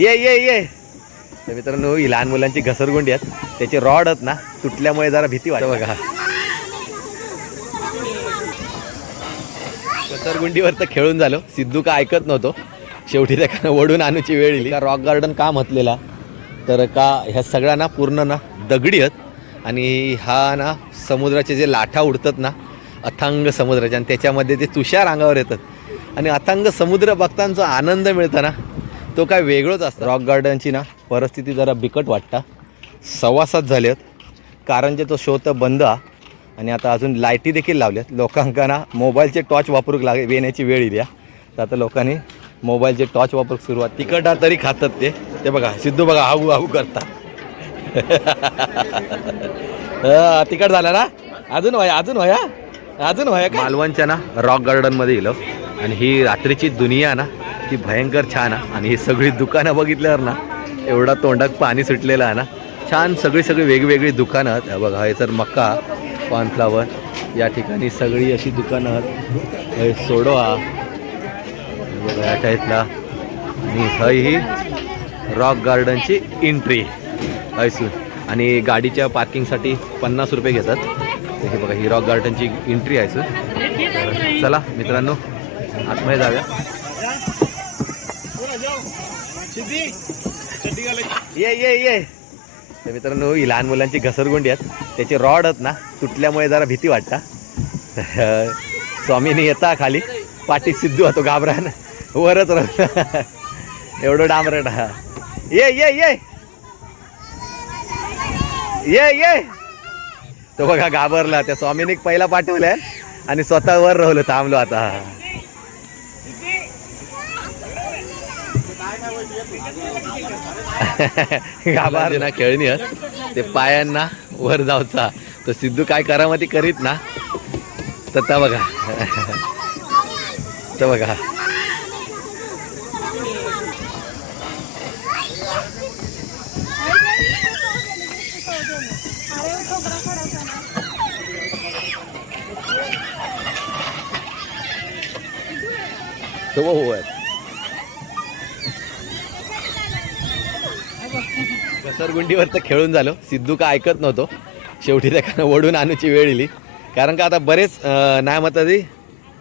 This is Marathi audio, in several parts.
ये ये ये. तर मित्रांनो ही लहान मुलांची घसरगुंडी आहेत. त्याचे रॉड आहेत ना तुटल्यामुळे जरा भीती वाटते. बघा. घसरगुंडीवर तर खेळून झालो. सिद्धू का ऐकत नव्हतो. शेवटी त्या ओढून आणूची वेळ येईल का रॉक गार्डन का म्हटलेला तर का ह्या सगळ्या ना पूर्ण ना दगडी आहेत. आणि हा ना समुद्राचे जे लाठा उडतात ना अथांग समुद्राचे. आणि त्याच्यामध्ये ते तुषार अंगावर येतात. आणि अथांग समुद्र बघतांचा आनंद मिळतो ना तो काय वेगळंच असतं. रॉक गार्डनची ना परिस्थिती जरा बिकट वाटता. सव्वा सात झाले आहेत कारंजे तो शो तर बंद हा आणि आता अजून लाईटी देखील लावल्यात. लोकांका ना मोबाईलचे टॉर्च वापरूक लागे येण्याची वेळ येईल तर आता लोकांनी मोबाईलचे टॉर्च वापरूक सुरुवात. तिकट तरी खातात ते. ते बघा सिद्धू बघा हाऊ हाऊ करता. तिकट झाला ना? अजून वया अजून वया अजून वया मालवणच्या ना रॉक गार्डनमध्ये गेलो. आणि ही रात्रीची दुनिया ना ती भयंकर छान आहे. आणि ही सगळी दुकानं बघितल्यावर ना एवढा तोंडात पाणी सुटलेलं आहे ना छान सगळी सगळी वेगवेगळी दुकानं आहेत. बघा हे तर मक्का कॉर्नफ्लावर या ठिकाणी सगळी अशी दुकानं आहेत. हे सोडो हा. बघा या टाईपला. आणि हय ही रॉक गार्डनची एंट्री हैसून आणि गाडीच्या पार्किंगसाठी पन्नास रुपये घेतात. हे बघा ही रॉक गार्डनची एंट्री आहे सर चला मित्रांनो. आतमध्ये जाऊया. ये ये ये. तर मित्रांनो ही लहान मुलांची घसरगुंडी आहेत. त्याचे रॉड आहेत ना तुटल्यामुळे जरा भीती वाटता. स्वामीने येता खाली. पाठी सिद्धू होतो घाबरान वरच राहतो एवढं डांबरट हा. ये ये ये. ये ये. तो बघा घाबरला. त्या स्वामीने पहिला पाठवलाय आणि स्वतः वर राहिलो थांबलो आता. घाबर ना खेळणी ते पायांना वर जावचा तर सिद्धू काय करामती करीत ना. तर त्या बघा. तर बघा. तो हो घसरगुंडीवर तर खेळून झालो. सिद्धू का ऐकत नव्हतो. शेवटी त्या ओढून आणूची वेळ इली कारण का आता बरेच नाही म्हणतात ते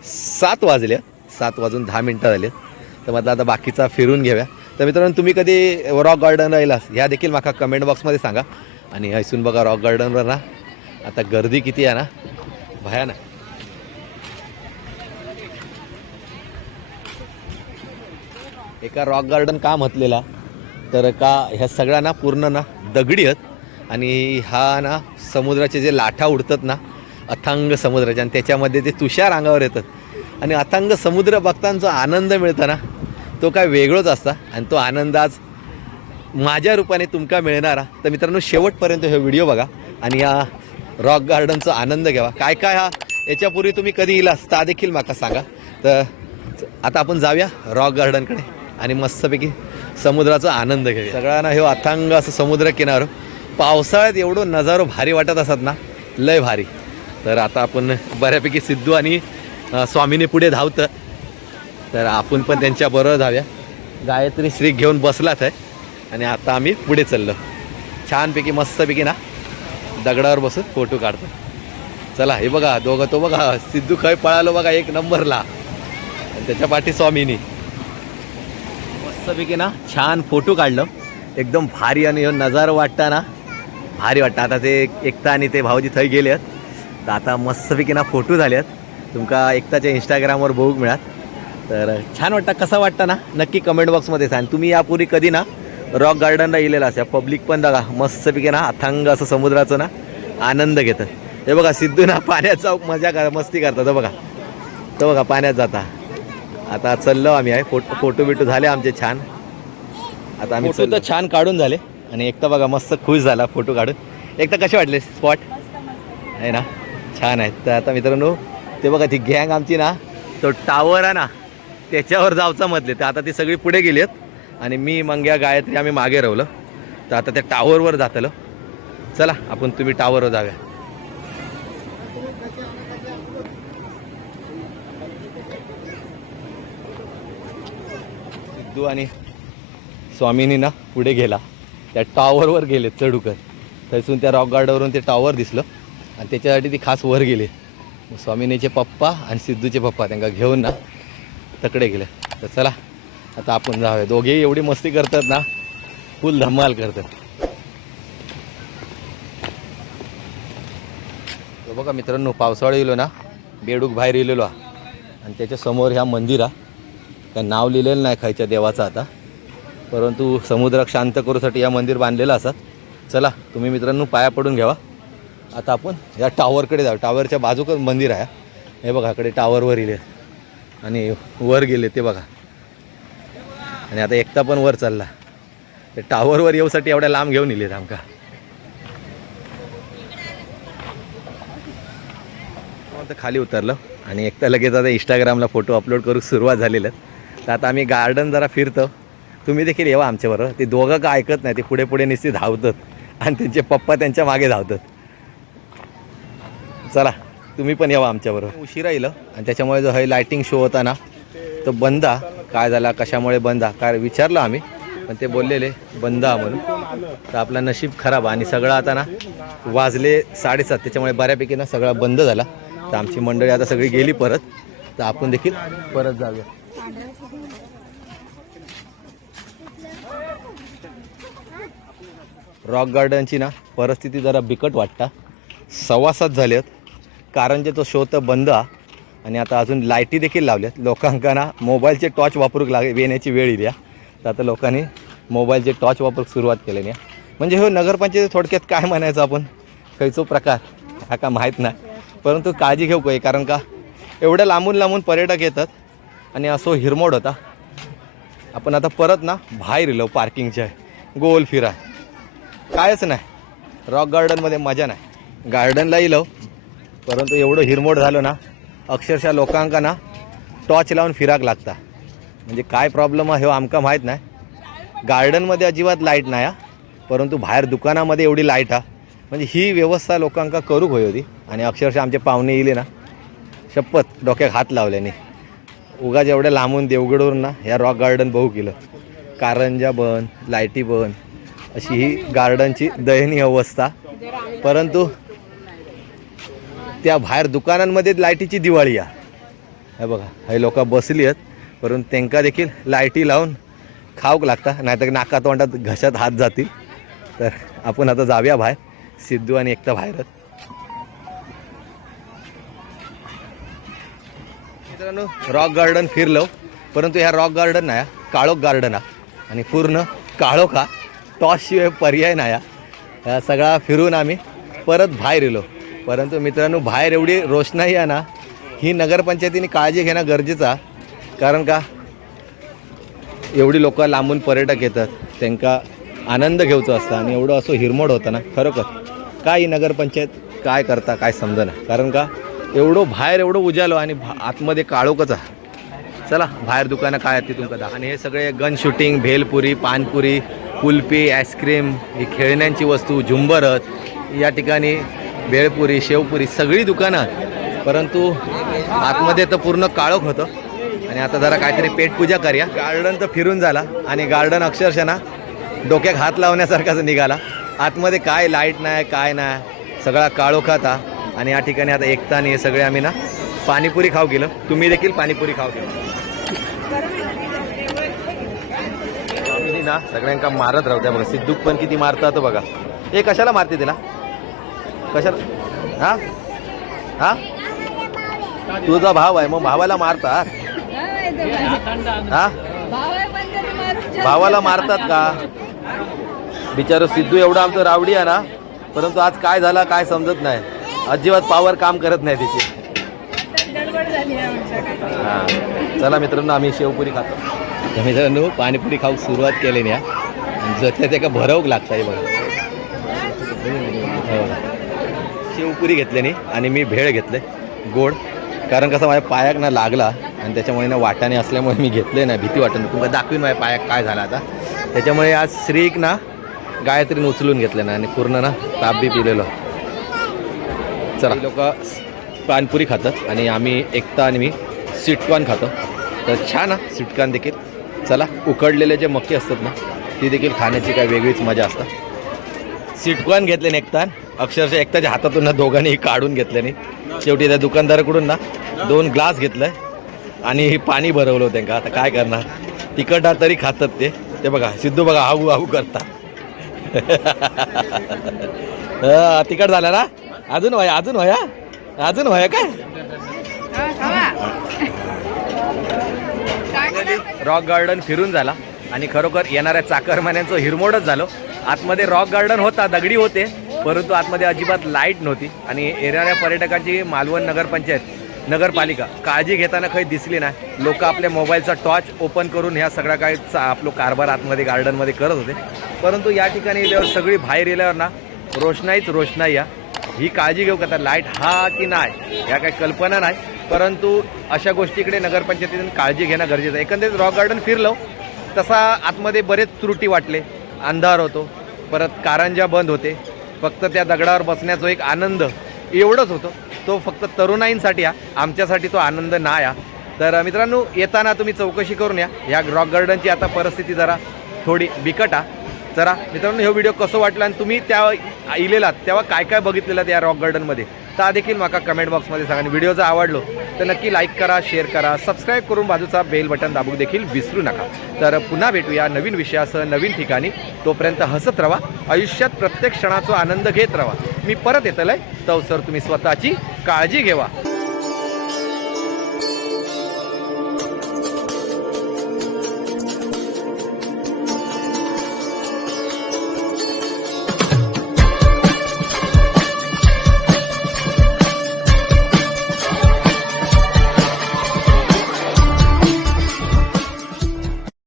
सात वाजले. सात वाजून दहा मिनटं झाले तर म्हटलं आता बाकीचा फिरून घेऊया. तर मित्रांनो तुम्ही कधी रॉक गार्डन राहिलास ह्या देखील माका कमेंट बॉक्समध्ये सांगा. आणि हैसून बघा रॉक गार्डनवर ना आता गर्दी किती आहे ना? भयानक. एका रॉक गार्डन का म्हटलेला? तर का ह्या सगळ्या ना पूर्ण ना दगडी आहेत. आणि हा ना समुद्राचे जे लाठा उडतात ना अथांग समुद्राच्या आणि त्याच्यामध्ये ते तुषार अंगावर येतात. आणि अथांग समुद्र बघतांचा आनंद मिळतो ना तो काय वेगळोच असता. आणि तो आनंद आज माझ्या रूपाने तुमका मिळणारा. तर मित्रांनो शेवटपर्यंत हे व्हिडिओ बघा आणि या रॉक गार्डनचा आनंद घ्यावा. काय काय हा याच्यापूर्वी तुम्ही कधी येईल ता देखील माका सांगा. तर आता आपण जाऊया रॉक गार्डनकडे. आणि मस्तपैकी समुद्राचा आनंद घे सगळ्यांना हे अथांग असं समुद्र किनार पावसाळ्यात एवढं नजारो भारी वाटत असतात ना लय भारी. तर आता आपण बऱ्यापैकी सिद्धू आणि स्वामीने पुढे धावतं. तर आपण पण त्यांच्या बरोबर धाव्या. गायत्री श्री घेऊन बसलाच आहे. आणि आता आम्ही पुढे चाललो. छानपैकी मस्तपैकी ना दगडावर बसून फोटो काढतो. चला हे बघा दोघं तो बघा सिद्धू खय पळालो बघा एक नंबरला. आणि त्याच्या पाठी स्वामीनी. मस्तपैकी ना छान फोटो काढलं. एकदम भारी आणि ह्यो नजारा वाटता ना भारी वाटतं. आता ते एकता आणि ते भाऊजी थंय गेले आहेत तर आता मस्तपैकी ना फोटो झाले आहेत तुमका एकताच्या इंस्टाग्रामवर बघूक मिळात. तर छान वाटतं. कसा वाटतं ना नक्की कमेंट बॉक्समध्ये सांग. तुम्ही यापूर्वी कधी ना रॉक गार्डनला गेलेला असा पब्लिक पण बघा. मस्तपैकी ना अथांग असं समुद्राचं ना आनंद घेतात. हे बघा सिद्धू ना पाण्यात जाऊ मजा कर मस्ती करतात. तो बघा. तो बघा पाण्यात जाता. आता चाललो आम्ही आहे. फोटो फोटो बिटो झाले आमचे छान. आता आम्ही फोटो तर छान काढून झाले. आणि एकटा बघा मस्त खुश झाला फोटो काढून. एकटा कसे वाटले स्पॉट आहे ना? छान आहे. तर आता मित्रांनो ते बघा ती गँग आमची ना तो टावर आहे ना त्याच्यावर जावचा म्हटले. तर आता ती सगळी पुढे गेली आहेत आणि मी मंग्या गायत्री आम्ही मागे राहिलो. तर आता त्या टावरवर जातलो. चला आपण तुम्ही टावरवर जाऊया. सिद्धू आणि स्वामीनी ना पुढे गेला. त्या टॉवरवर गेले चढूकर थंयसून त्या रॉक गार्डवरून ते टॉवर दिसलं. आणि त्याच्यासाठी ती खास वर गेले. मग स्वामिनीचे पप्पा आणि सिद्धूचे पप्पा त्यांना घेऊन ना तकडे गेले. तर चला आता आपण जाऊया. दोघेही एवढी मस्ती करतात ना फुल धमाल करतात. तो बघा मित्रांनो पावसाळा येलो ना बेडूक बाहेर येलेलो आणि त्याच्यासमोर ह्या मंदिर काय नाव लिहिलेलं नाही खायच्या देवाचं आता. परंतु समुद्रात शांत करूसाठी या मंदिर बांधलेलं असत चला तुम्ही मित्रांनो पाया पडून घ्यावा. आता आपण या टावरकडे जाऊ. टावरच्या बाजूकच मंदिर आहे. हे बघा इकडे टावरवर इले. आणि वर गेले ते बघा. आणि आता एकटा पण वर चालला. ते टावरवर येऊसाठी एवढ्या लांब घेऊन इलेत आमका. तर खाली उतरलं. आणि एकटा लगेच आता इंस्टाग्रामला फोटो अपलोड करू सुरुवात झालेलं तर आता आम्ही गार्डन जरा फिरतो. तुम्ही देखील येवा आमच्याबरोबर. ते दोघं का ऐकत नाही ते पुढे पुढे नुसते धावतात आणि त्यांचे पप्पा त्यांच्या मागे धावतात. चला तुम्ही पण यावा आमच्याबरोबर. उशिरा येईल आणि त्याच्यामुळे जो हे लायटिंग शो होता ना तो बंद काय झाला कशामुळे बंद आ? काय विचारलं आम्ही पण ते बोललेले बंद म्हणून. तर आपला नशीब खराब आणि सगळं आता ना वाजले साडेसात त्याच्यामुळे बऱ्यापैकी ना सगळा बंद झाला. तर आमची मंडळी आता सगळी गेली परत. तर आपण देखील परत जाऊया. रॉक गार्डनची ना परिस्थिती जरा बिकट वाटता. सव्वा सात झाले आहेत. तो शो तर बंद हा आणि आता अजून लायटी देखील लावल्यात. लोकांका ना मोबाईलचे टॉर्च वापरूक लागे येण्याची वेळ येईल तर आता लोकांनी मोबाईलचे टॉर्च वापरूक सुरुवात केलेली आहे म्हणजे हो नगरपंचायत थोडक्यात काय म्हणायचं आपण? खयचो प्रकार. हा का माहीत नाही. परंतु काळजी घेऊ काही कारण का एवढ्या लांबून लांबून पर्यटक येतात. आणि असो हिरमोड होता. आपण आता परत ना बाहेर येलो पार्किंगच्या. गोल फिरा. कायच नाही. रॉक गार्डनमध्ये मजा नाही. गार्डनला येलो. परंतु एवढं हिरमोड झालं ना अक्षरशः लोकांका ना टॉर्च लावून फिराक लागता. म्हणजे काय प्रॉब्लेम आहे हो आमका माहीत नाही. गार्डनमध्ये अजिबात लाइट नाही हा. परंतु बाहेर दुकानामध्ये एवढी लाइट हा. म्हणजे ही व्यवस्था लोकांका करूक होई होती. आणि अक्षरशः आमचे पाहुणे येले ना शपथ डोक्यात हात लावल्याने. उगा जेवढ्या लांबून देवगडवरून ना ह्या रॉक गार्डन बहु केलं. कारंजा बंद लायटी बंद अशी ही गार्डनची दयनीय अवस्था. परंतु त्या बाहेर दुकानांमध्ये लायटीची दिवाळी या. हे बघा हे लोक बसली आहेत. परंतु त्यांका देखील लायटी लावून खाऊक लागता नाहीतर नाका तोंडात घशात हात जातील. तर आपण आता जाऊया बाहेर. सिद्धू आणि एकटा बाहेरच मित्रांनो रॉक गार्डन फिरलो. परंतु ह्या रॉक गार्डन नाही हा, काळोख गार्डन हा. आणि पूर्ण काळोख हा. टॉसशिवाय पर्याय नाही हा. सगळा फिरून आम्ही परत बाहेर येलो परंतु मित्रांनो बाहेर एवढी रोषणाई आहे ना ही नगरपंचायतीने काळजी घेणं गरजेचं आहे. कारण का एवढी लोक लांबून पर्यटक येतात त्यांका आनंद घेऊचो असता आणि एवढं असं हिरमोड होतं ना खरोखर. काय ही नगरपंचायत काय करता काय समजना कारण का एवढं बाहेर एवढं उजालो आणि भा- आतमध्ये काळोखच आहे. चला बाहेर दुकानं काय आहेत ते तुमका आणि हे सगळे gun shooting bhelpuri panpuri kulfi ice cream ही खेळण्यांची वस्तू झुंबरत या ठिकाणी भेळपुरी शेवपुरी सगळी दुकानं परंतु आतमध्ये तर पूर्ण काळोख होतं. आणि आता जरा काहीतरी पेटपूजा करूया. गार्डन तर फिरून झाला आणि गार्डन अक्षरशः ना डोक्यात हात लावण्यासारखाच निघाला. आतमध्ये काय लाइट नाही काय नाही सगळा काळोखात आणि या ठिकाणी आता एकता आणि हे सगळे आम्ही ना पाणीपुरी खाऊ गेलो. तुम्ही देखील पाणीपुरी खाऊ गेलो. ना सगळ्यांका मारत राहत्या बघा. सिद्धूक पण किती मारतात बघा. हे कशाला मारते तिला? कशाला? हा? हा? तुझा भाव आहे मग भावाला मारतात. हा? भावाला मारतात का? बिचारो सिद्धू एवढा आमचं रावडी आहे ना. परंतु आज काय झाला काय समजत नाही. अजिबात पावर काम करत नाही तिची. हा. चला मित्रांनो आम्ही शेवपुरी खातो. तर मित्रांनो पाणीपुरी खाऊ सुरुवात केली ना जत्या त्या का भरवक लागतं हे बघा. हो. शेवपुरी घेतल्याने आणि मी भेळ घेतले गोड. कारण कसं माझ्या पायाक ना लागला आणि त्याच्यामुळे ना वाटाणे असल्यामुळे मी घेतले ना भीती वाटत नाही तुम्हाला दाखवीन माझ्या पायाक काय झाला आता. त्याच्यामुळे आज श्रीक ना गायत्रीने उचलून घेतले ना आणि पूर्ण ना ताप बी पिलेलो. चला. लोक पानपुरी खातात आणि आम्ही एकता आणि मी स्वीटकॉर्न खातो. तर छान हा स्वीटकॉर्न देखील. चला उकडलेले जे मक्के असतात ना ती देखील खाण्याची काय वेगळीच मजा असतं. सिटकॉन घेतले एकतान अक्षरशः एकताच्या हातातून ना दोघांनी काढून घेतले नाही. शेवटी त्या दुकानदाराकडून ना दोन ग्लास घेतलं आणि पाणी भरवलं होतं त्यांना आता काय करणार? तिखट तरी खातात ते. ते बघा सिद्धू बघा हाऊ हाऊ करता. हा, तिखट झालं ना? अजून व्हाय अजून व्हाया अजून व्हाया काय? रॉक गार्डन फिरून झाला आणि खरोखर येणाऱ्या चाकरमान्यांचं हिरमोडच झालो. आतमध्ये रॉक गार्डन होता दगडी होते परंतु आतमध्ये अजिबात लाइट नव्हती. आणि येणाऱ्या पर्यटकांची मालवण नगरपंचायत नगरपालिका काळजी घेताना काही दिसली नाही. लोक आपल्या मोबाईलचा टॉर्च ओपन करून ह्या सगळ्या काही चा- आपलं कारभार आतमध्ये गार्डनमध्ये करत होते. परंतु या ठिकाणी गेल्यावर सगळी बाहेर गेल्यावर ना रोषणाईच रोषणाई या. ही काळजी घेऊ का? आता लाइट हा की नाही या काही कल्पना नाही. परंतु अशा गोष्टीकडे नगरपंचायतीतून काळजी घेणं गरजेचं आहे. एकंदरीत रॉक गार्डन फिरलो तसा आतमध्ये बरेच त्रुटी वाटले. अंधार होतो परत कारंजा बंद होते. फक्त त्या दगडावर बसण्याचा एक आनंद एवढंच होतो. तो फक्त तरुणाईंसाठी हा आमच्यासाठी तो आनंद नाही हा. तर मित्रांनो येताना तुम्ही चौकशी करून या. या रॉक गार्डनची आता परिस्थिती जरा थोडी बिकट आहे जरा मित्रांनो हे व्हिडिओ कसं वाटलं आणि तुम्ही त्या इलेलात तेव्हा काय काय बघितलेलं या रॉक गार्डनमध्ये ता देखील माका कमेंट बॉक्समध्ये सांगा. आणि व्हिडिओ जर आवडलो तर नक्की लाईक करा शेअर करा सबस्क्राईब करून बाजूचा बेल बटन दाबू देखील विसरू नका. तर पुन्हा भेटूया नवीन विषयासह नवीन ठिकाणी. तोपर्यंत हसत राहा आयुष्यात प्रत्येक क्षणाचा आनंद घेत राहा मी परत येतलंय तव सर तुम्ही स्वतःची काळजी घेवा.